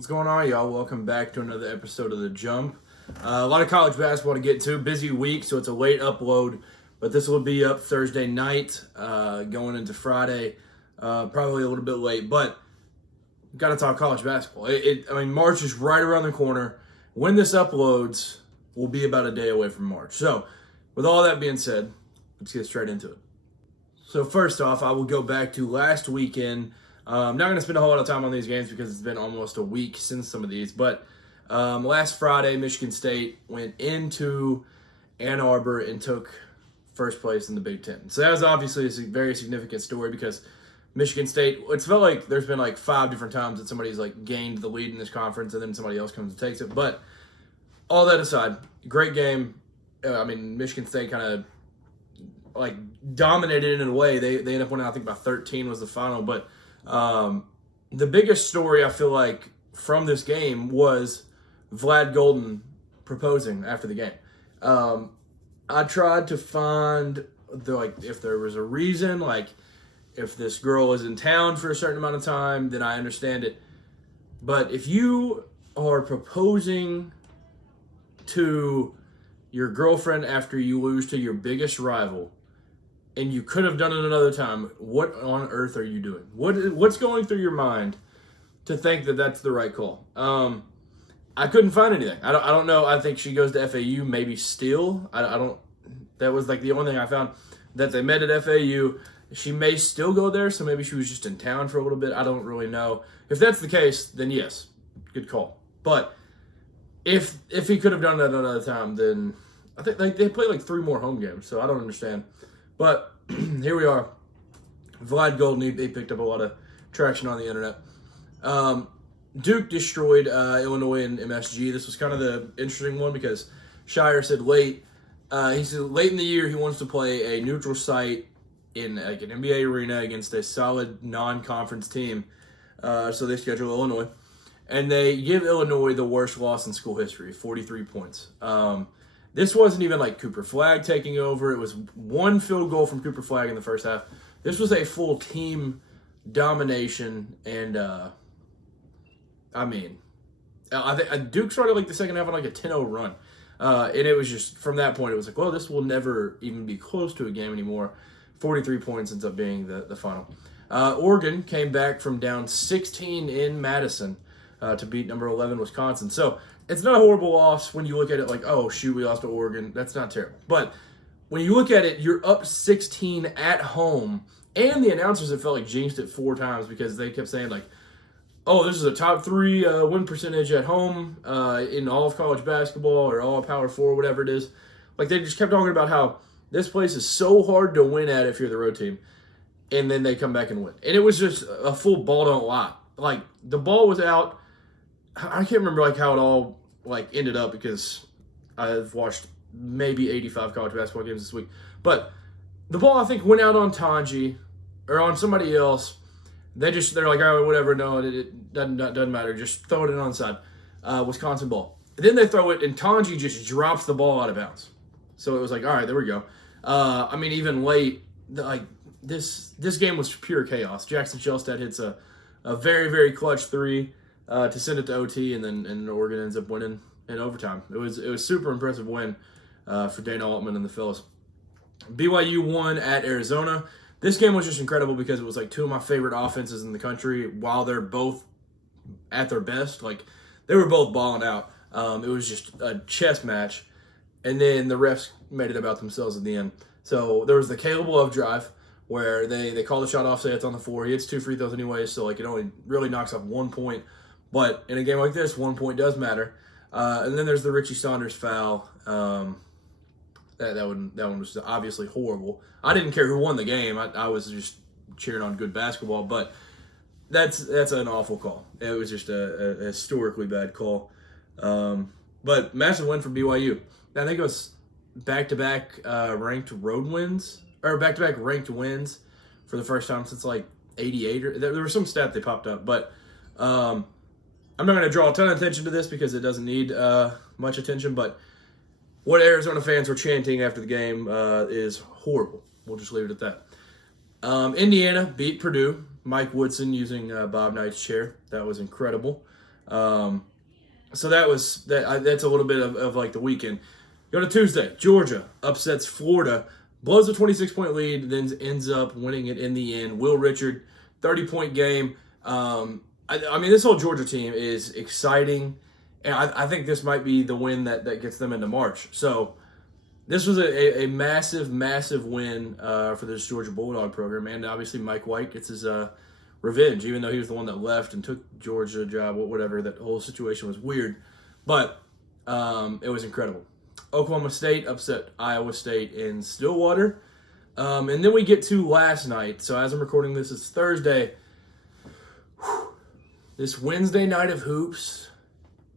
What's going on, y'all? Welcome back to another episode of The Jump. A lot of college basketball to get to. Busy week, so it's a late upload. But this will be up Thursday night, going into Friday. Probably a little bit late, but got to talk college basketball. March is right around the corner. When this uploads, we'll be about a day away from March. So, with all that being said, let's get straight into it. So first off, I will go back to last weekend. I'm not going to spend a whole lot of time on these games because it's been almost a week since some of these. But last Friday, Michigan State went into Ann Arbor and took first place in the Big Ten. So that was obviously a very significant story because Michigan State, it's felt like there's been like 5 different times that somebody's like gained the lead in this conference and then somebody else comes and takes it. But all that aside, great game. Michigan State kind of like dominated it in a way. They ended up winning, I think, by 13 was the final. But the biggest story, I feel like, from this game was Vlad Golden proposing after the game. I tried to find if there was a reason, like if this girl is in town for a certain amount of time, then I understand it. But if you are proposing to your girlfriend after you lose to your biggest rival, and you could have done it another time, what on earth are you doing? What's going through your mind to think that that's the right call? I couldn't find anything. I don't know. I think she goes to FAU maybe still. I don't. That was like the only thing I found, that they met at FAU. She may still go there, so maybe she was just in town for a little bit. I don't really know. If that's the case, then yes, good call. But if he could have done that another time, then I think they played like 3 more home games, so I don't understand. But here we are. Vlad Golden, he picked up a lot of traction on the internet. Duke destroyed Illinois and MSG. This was kind of the interesting one because Shire said late. He said late in the year he wants to play a neutral site in like an NBA arena against a solid non-conference team. So they schedule Illinois. And they give Illinois the worst loss in school history, 43 points. This wasn't even like Cooper Flagg taking over. It was 1 field goal from Cooper Flagg in the first half. This was a full team domination, and I think Duke started like the second half on like a 10-0 run. And it was just, from that point, it was like, well, this will never even be close to a game anymore. 43 points ends up being the final. Oregon came back from down 16 in Madison to beat number 11 Wisconsin. So it's not a horrible loss when you look at it like, oh, shoot, we lost to Oregon. That's not terrible. But when you look at it, you're up 16 at home, and the announcers have felt like jinxed it 4 times because they kept saying like, oh, this is a top 3 win percentage at home in all of college basketball or all of Power 4, whatever it is. Like, they just kept talking about how this place is so hard to win at if you're the road team, and then they come back and win. And it was just a full ball don't lie. Like, the ball was out. I can't remember like how it all like ended up because I've watched maybe 85 college basketball games this week. But the ball, I think, went out on Tanji or on somebody else. They're like, oh, whatever, no, it doesn't matter. Just throw it in onside. Wisconsin ball. And then they throw it, and Tanji just drops the ball out of bounds. So it was like, all right, there we go. Even late, this game was pure chaos. Jackson Shellstat hits a very, very clutch 3 to send it to OT, and then Oregon ends up winning in overtime. It was super impressive win for Dana Altman and the fellas. BYU won at Arizona. This game was just incredible because it was like 2 of my favorite offenses in the country while they're both at their best. Like, they were both balling out. It was just a chess match. And then the refs made it about themselves at the end. So there was the Caleb Love drive where they call the shot off, say it's on the floor. He hits 2 free throws anyway, so like it only really knocks off 1 point. But in a game like this, 1 point does matter. And then there's the Richie Saunders foul. That one was obviously horrible. I didn't care who won the game. I was just cheering on good basketball. But that's an awful call. It was just a historically bad call. But massive win for BYU. I think it was back-to-back ranked road wins, or back-to-back ranked wins for the first time since like 88. Or there was some stat they popped up. But I'm not going to draw a ton of attention to this because it doesn't need much attention. But what Arizona fans were chanting after the game is horrible. We'll just leave it at that. Indiana beat Purdue. Mike Woodson using Bob Knight's chair. That was incredible. So that's a little bit of like the weekend. Go to Tuesday. Georgia upsets Florida, blows a 26-point lead, then ends up winning it in the end. Will Richard, 30-point game. I mean, this whole Georgia team is exciting, and I think this might be the win that gets them into March. So this was a massive, massive win for this Georgia Bulldog program, and obviously Mike White gets his revenge, even though he was the one that left and took Georgia job, whatever. That whole situation was weird, but it was incredible. Oklahoma State upset Iowa State in Stillwater. And then we get to last night. So as I'm recording this, it's Thursday. This Wednesday night of hoops,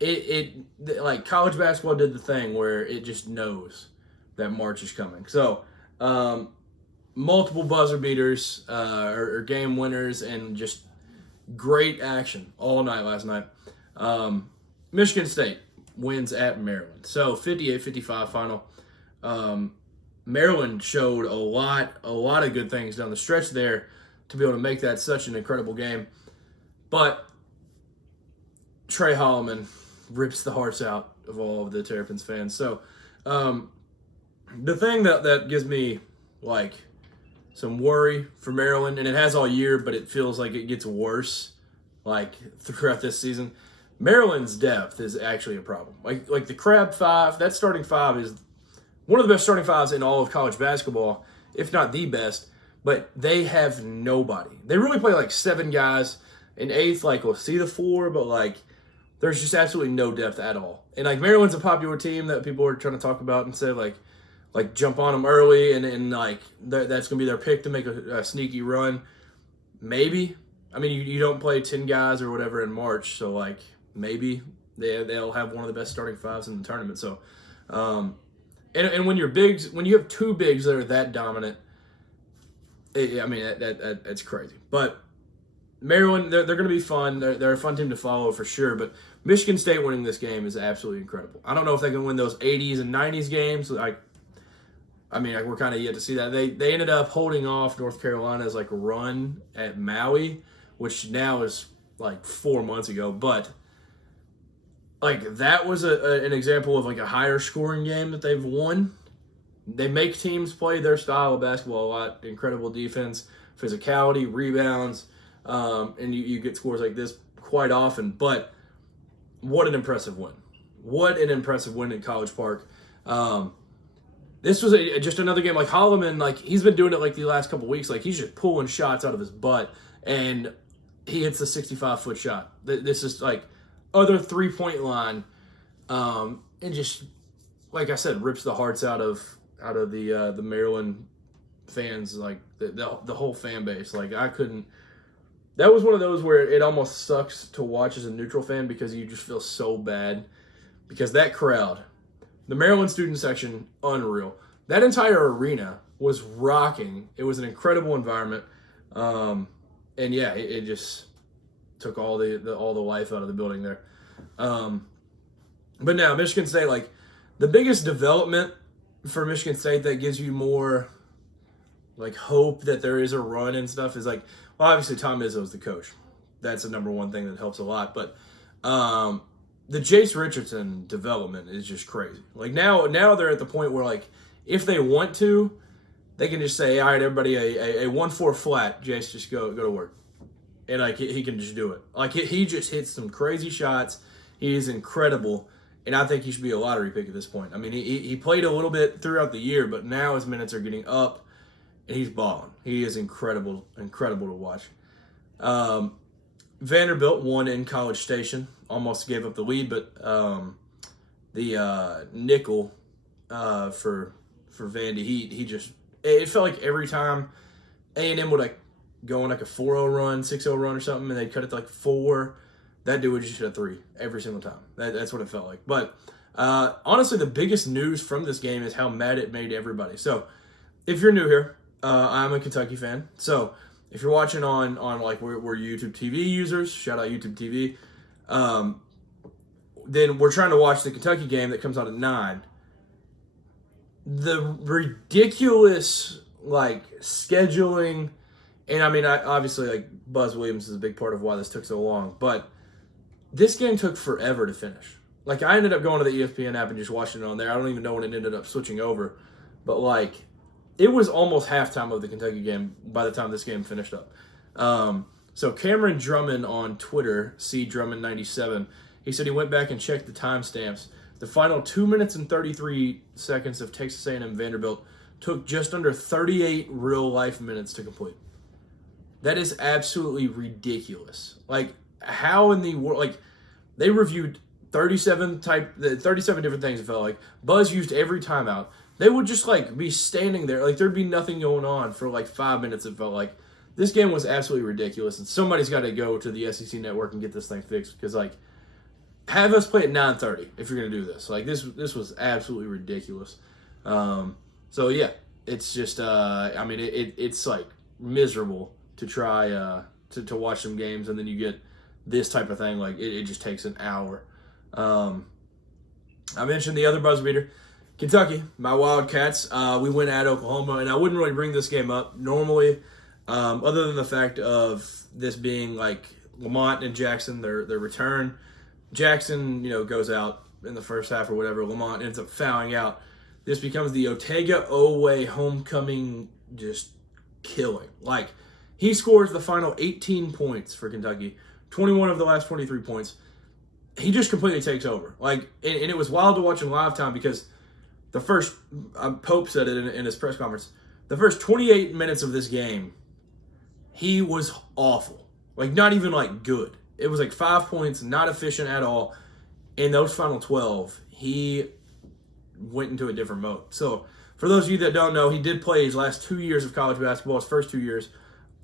it like college basketball did the thing where it just knows that March is coming. So multiple buzzer beaters or game winners and just great action all night last night. Michigan State wins at Maryland. So 58-55 final. Maryland showed a lot of good things down the stretch there to be able to make that such an incredible game. But Trey Holloman rips the hearts out of all of the Terrapins fans. So the thing that gives me like some worry for Maryland, and it has all year, but it feels like it gets worse like throughout this season. Maryland's depth is actually a problem. Like the Crab Five, that starting five is one of the best starting fives in all of college basketball, if not the best, but they have nobody. They really play like seven guys. In eighth, like we'll see the four, but like there's just absolutely no depth at all. And like Maryland's a popular team that people are trying to talk about and say like jump on them early and like that's going to be their pick to make a sneaky run. Maybe. I mean, you don't play 10 guys or whatever in March, so like maybe they'll have one of the best starting fives in the tournament. So, and when when you have two bigs that are that dominant, that's crazy. But Maryland, they're going to be fun. They're a fun team to follow for sure. But Michigan State winning this game is absolutely incredible. I don't know if they can win those 80s and 90s games. We're kind of yet to see that. They ended up holding off North Carolina's like run at Maui, which now is like 4 months ago. But like that was an example of like a higher scoring game that they've won. They make teams play their style of basketball a lot. Incredible defense, physicality, rebounds, and you get scores like this quite often. But what an impressive win. What an impressive win at College Park. This was just another game. Like Holloman, like he's been doing it like the last couple weeks. Like he's just pulling shots out of his butt, and he hits the 65-foot shot. This is like other 3-point line, and just like I said, rips the hearts out of the Maryland fans, like the whole fan base. Like I couldn't. That was one of those where it almost sucks to watch as a neutral fan because you just feel so bad because that crowd. The Maryland student section, unreal. That entire arena was rocking. It was an incredible environment, and yeah, it just took all the life out of the building there. But now Michigan State, like the biggest development for Michigan State that gives you more like hope that there is a run and stuff is like, well, obviously Tom Izzo's the coach. That's the number one thing that helps a lot, but. The Jace Richardson development is just crazy. Like now they're at the point where like if they want to, they can just say, all right, everybody, a 1-4 flat. Jace, just go to work, and like he can just do it. Like he just hits some crazy shots. He is incredible, and I think he should be a lottery pick at this point. I mean, he played a little bit throughout the year, but now his minutes are getting up, and he's balling. He is incredible to watch. Vanderbilt won in College Station. Almost gave up the lead, but the nickel for Vandy, he just it felt like every time A&M would like go on like a 4-0 run, 6-0 run or something, and they'd cut it to like 4, that dude would just hit a 3 every single time. That's what it felt like. But honestly, the biggest news from this game is how mad it made everybody. So if you're new here, I'm a Kentucky fan. So if you're watching on like we're YouTube TV users, shout out YouTube TV. Then we're trying to watch the Kentucky game that comes on at 9. The ridiculous like scheduling, and I mean, obviously like Buzz Williams is a big part of why this took so long. But this game took forever to finish. Like, I ended up going to the ESPN app and just watching it on there. I don't even know when it ended up switching over. But, like, it was almost halftime of the Kentucky game by the time this game finished up. So Cameron Drummond on Twitter, CDrummond97, he said he went back and checked the timestamps. The final 2 minutes and 33 seconds of Texas A&M Vanderbilt took just under 38 real-life minutes to complete. That is absolutely ridiculous. Like, how in the world... Like, they reviewed 37 different things, it felt like. Buzz used every timeout. They would just, like, be standing there. Like, there'd be nothing going on for, like, 5 minutes, it felt like. This game was absolutely ridiculous, and somebody's got to go to the SEC Network and get this thing fixed, because, like, have us play at 9:30 if you're going to do this. Like, this was absolutely ridiculous. So, yeah, it's just, I mean, it's, like, miserable to try to watch some games, and then you get this type of thing. Like, it just takes an hour. I mentioned the other buzzer beater. Kentucky, my Wildcats, we went at Oklahoma, and I wouldn't really bring this game up normally, other than the fact of this being like Lamont and Jackson, their return. Jackson, goes out in the first half or whatever. Lamont ends up fouling out. This becomes the Otega-Oweh homecoming just killing. Like, he scores the final 18 points for Kentucky, 21 of the last 23 points. He just completely takes over. Like, and it was wild to watch in live time because the first, Pope said it in his press conference, the first 28 minutes of this game, he was awful. Like, not even, like, good. It was, like, 5 points, not efficient at all. In those final 12, he went into a different mode. So, for those of you that don't know, he did play his last 2 years of college basketball, his first 2 years.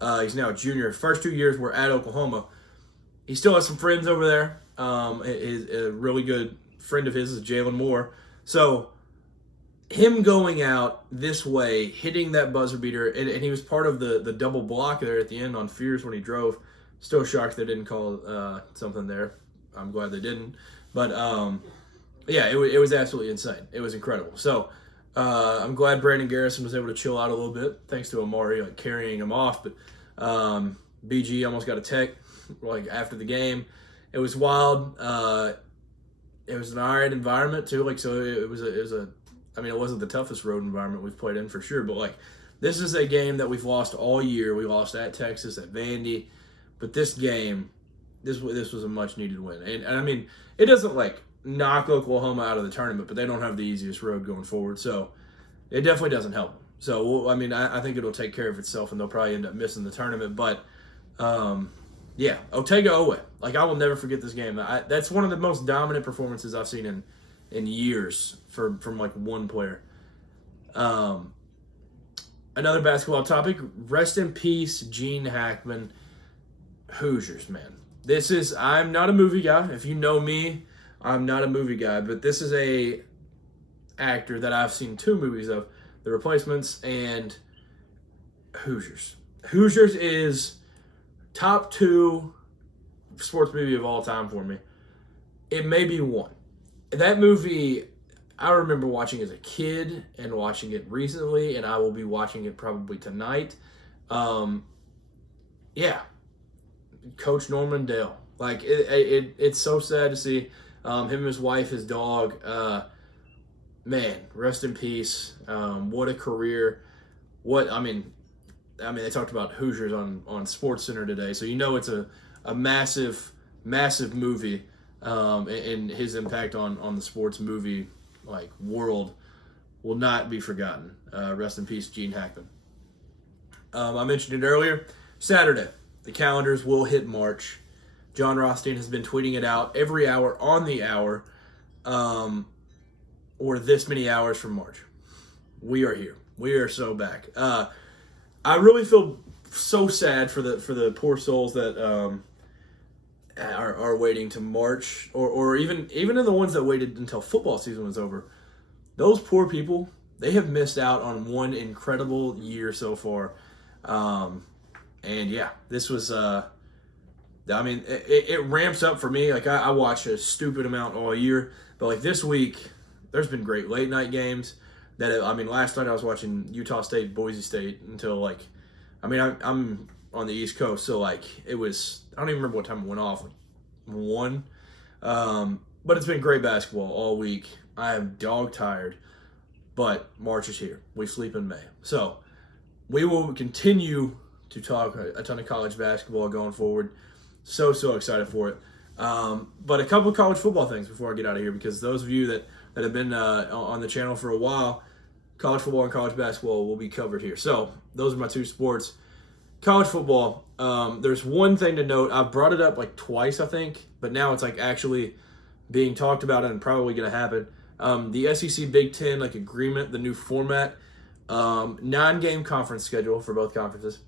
He's now a junior. His first 2 years were at Oklahoma. He still has some friends over there. A really good friend of his is Jalen Moore. So, him going out this way, hitting that buzzer beater, and he was part of the double block there at the end on Fears when he drove. Still shocked they didn't call something there. I'm glad they didn't. But, yeah, it was absolutely insane. It was incredible. So, I'm glad Brandon Garrison was able to chill out a little bit, thanks to Amari carrying him off. But BG almost got a tech after the game. It was wild. It was an alright environment too. So it was a. I mean, it wasn't the toughest road environment we've played in for sure, but this is a game that we've lost all year. We lost at Texas, at Vandy, but this game, this was a much needed win. And I mean, it doesn't knock Oklahoma out of the tournament, but they don't have the easiest road going forward, so it definitely doesn't help them. So I mean, I think it'll take care of itself, and they'll probably end up missing the tournament. But yeah, Otega-Oweh. I will never forget this game. That's one of the most dominant performances I've seen in years from one player. Another basketball topic. Rest in peace, Gene Hackman. Hoosiers, man. I'm not a movie guy. If you know me, I'm not a movie guy, but this is a actor that I've seen 2 movies of, The Replacements and Hoosiers. Hoosiers is top 2 sports movie of all time for me. It may be 1. That movie, I remember watching as a kid and watching it recently, and I will be watching it probably tonight. Yeah. Coach Norman Dale. It's so sad to see him and his wife, his dog. Man, rest in peace. What a career. I mean, they talked about Hoosiers on SportsCenter today, so it's a massive, massive movie, and his impact on the sports movie world will not be forgotten. Rest in peace, Gene Hackman. I mentioned it earlier. Saturday, the calendars will hit March. John Rothstein has been tweeting it out every hour on the hour, or this many hours from March. We are here. We are so back. I really feel so sad for the poor souls that are waiting to March, or even in the ones that waited until football season was over. Those poor people, they have missed out on one incredible year so far. And yeah, this was, it ramps up for me. I watch a stupid amount all year, but this week, there's been great late night games. Last night I was watching Utah State, Boise State until I'm on the East Coast, so it was, I don't even remember what time it went off, 1. But it's been great basketball all week. I am dog tired, but March is here. We sleep in May. So we will continue to talk a ton of college basketball going forward. So excited for it. But a couple of college football things before I get out of here, because those of you that have been on the channel for a while, college football and college basketball will be covered here. So those are my two sports. College football, there's one thing to note. I've brought it up like twice, I think, but now it's like actually being talked about and probably going to happen. The SEC Big Ten like agreement, the new format, 9-game conference schedule for both conferences.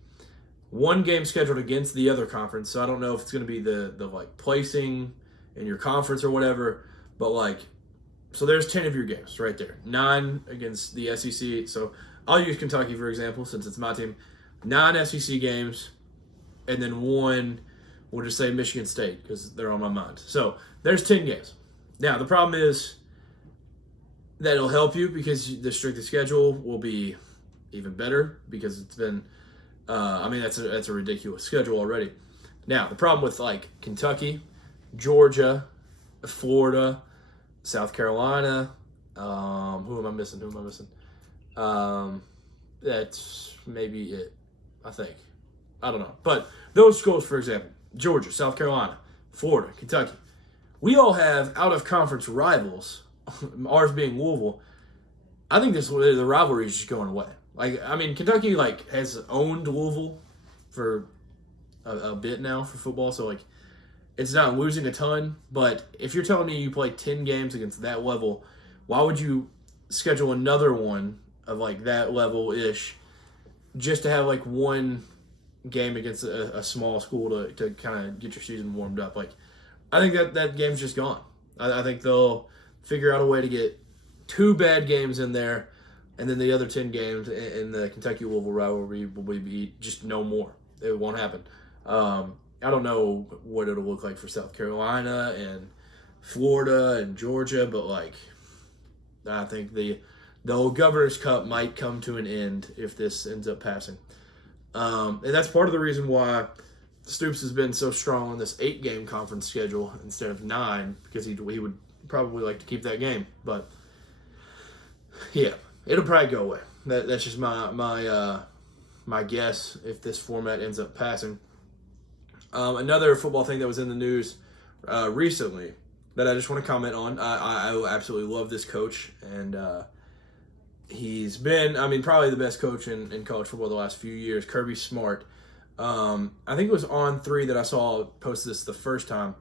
1 game scheduled against the other conference, so I don't know if it's going to be the like placing in your conference or whatever, but like, so there's 10 of your games right there. 9 against the SEC. So I'll use Kentucky for example, since it's my team. 9 SEC games, and then 1, we'll just say Michigan State because they're on my mind. So there's 10 games. Now the problem is that it'll help you because the strength of schedule will be even better because it's been. That's a ridiculous schedule already. Now, the problem with like Kentucky, Georgia, Florida, South Carolina, who am I missing? That's maybe it, I think. I don't know. But those schools, for example, Georgia, South Carolina, Florida, Kentucky, we all have out-of-conference rivals, ours being Louisville. I think the rivalry is just going away. Kentucky has owned Louisville for a bit now for football, so it's not losing a ton. But if you're telling me you play 10 games against that level, why would you schedule another one of that level-ish just to have 1 game against a small school to kind of get your season warmed up? I think that game's just gone. I think they'll figure out a way to get 2 bad games in there, and then the other 10 games in the Kentucky-Louisville rivalry will be just no more. It won't happen. I don't know what it'll look like for South Carolina and Florida and Georgia, but I think the old Governor's Cup might come to an end if this ends up passing. And that's part of the reason why Stoops has been so strong on this 8-game conference schedule instead of 9, because he would probably like to keep that game. But yeah, it'll probably go away. That's just my guess if this format ends up passing. Another football thing that was in the news recently that I just want to comment on. I absolutely love this coach, and he's been, probably the best coach in college football the last few years, Kirby Smart. I think it was On3 that I saw post this the first time.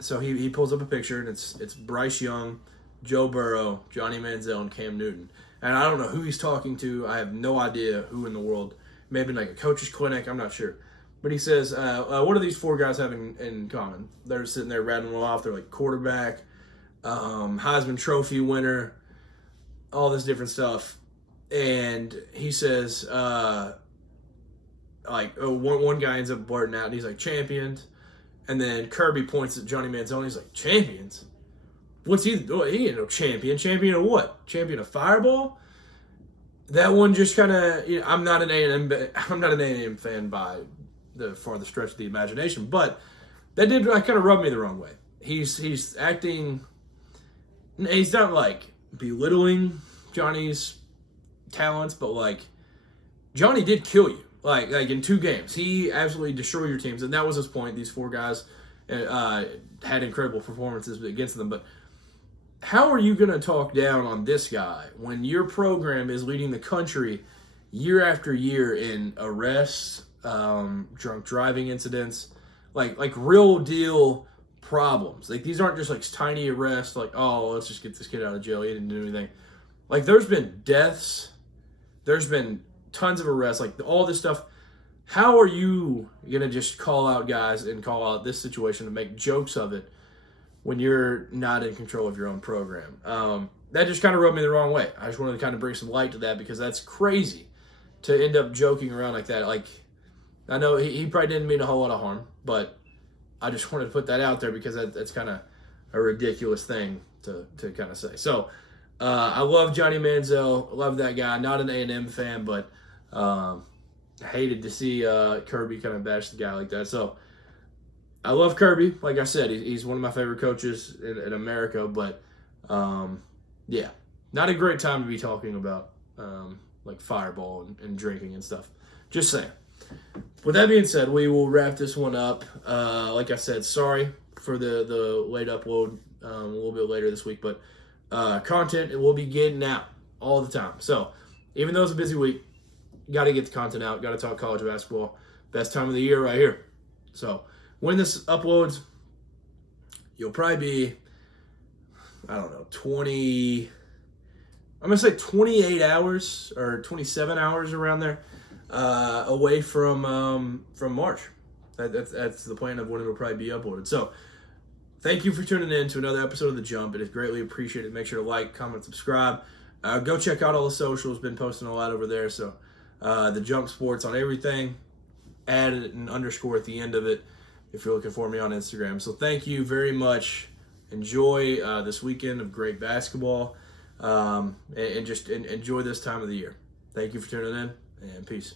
So he pulls up a picture, and it's Bryce Young, Joe Burrow, Johnny Manziel, and Cam Newton. And I don't know who he's talking to. I have no idea who in the world. Maybe a coach's clinic. I'm not sure. But he says, what do these 4 guys have in common? They're sitting there rattling them off. They're quarterback, Heisman Trophy winner, all this different stuff. And he says, one guy ends up blurting out, and he's champions. And then Kirby points at Johnny Manziel, and he's champions? What's he doing? He ain't no champion. Champion of what? Champion of Fireball? That one just kind of, I'm not an A&M fan by the farthest stretch of the imagination, but that did kind of rub me the wrong way. He's acting, he's not belittling Johnny's talents, but Johnny did kill you. In 2 games, he absolutely destroyed your teams, and that was his point. These 4 guys had incredible performances against them, but how are you going to talk down on this guy when your program is leading the country year after year in arrests, drunk driving incidents, real deal problems? These aren't just tiny arrests, let's just get this kid out of jail, he didn't do anything. There's been deaths, there's been tons of arrests, all this stuff. How are you going to just call out guys and call out this situation and make jokes of it when you're not in control of your own program? That just kind of rubbed me the wrong way. I just wanted to kind of bring some light to that because that's crazy to end up joking around like that. I know he probably didn't mean a whole lot of harm, but I just wanted to put that out there because that's kind of a ridiculous thing to kind of say. So I love Johnny Manziel. I love that guy. Not an A&M fan, but hated to see Kirby kind of bash the guy like that. So I love Kirby. Like I said, he's one of my favorite coaches in America. But yeah, not a great time to be talking about like Fireball and drinking and stuff. Just saying. With that being said, we will wrap this one up. Like I said, sorry for the late upload a little bit later this week, but content it will be getting out all the time. So even though it's a busy week, got to get the content out. Got to talk college basketball. Best time of the year right here. So when this uploads, you'll probably be, I don't know, 20. I'm gonna say 28 hours or 27 hours around there away from March. That's the plan of when it'll probably be uploaded. So thank you for tuning in to another episode of The Jump. It is greatly appreciated. Make sure to like, comment, subscribe. Go check out all the socials. Been posting a lot over there. So The Jump Sports on everything. Add an underscore at the end of it if you're looking for me on Instagram. So thank you very much. Enjoy this weekend of great basketball and just enjoy this time of the year. Thank you for tuning in, and peace.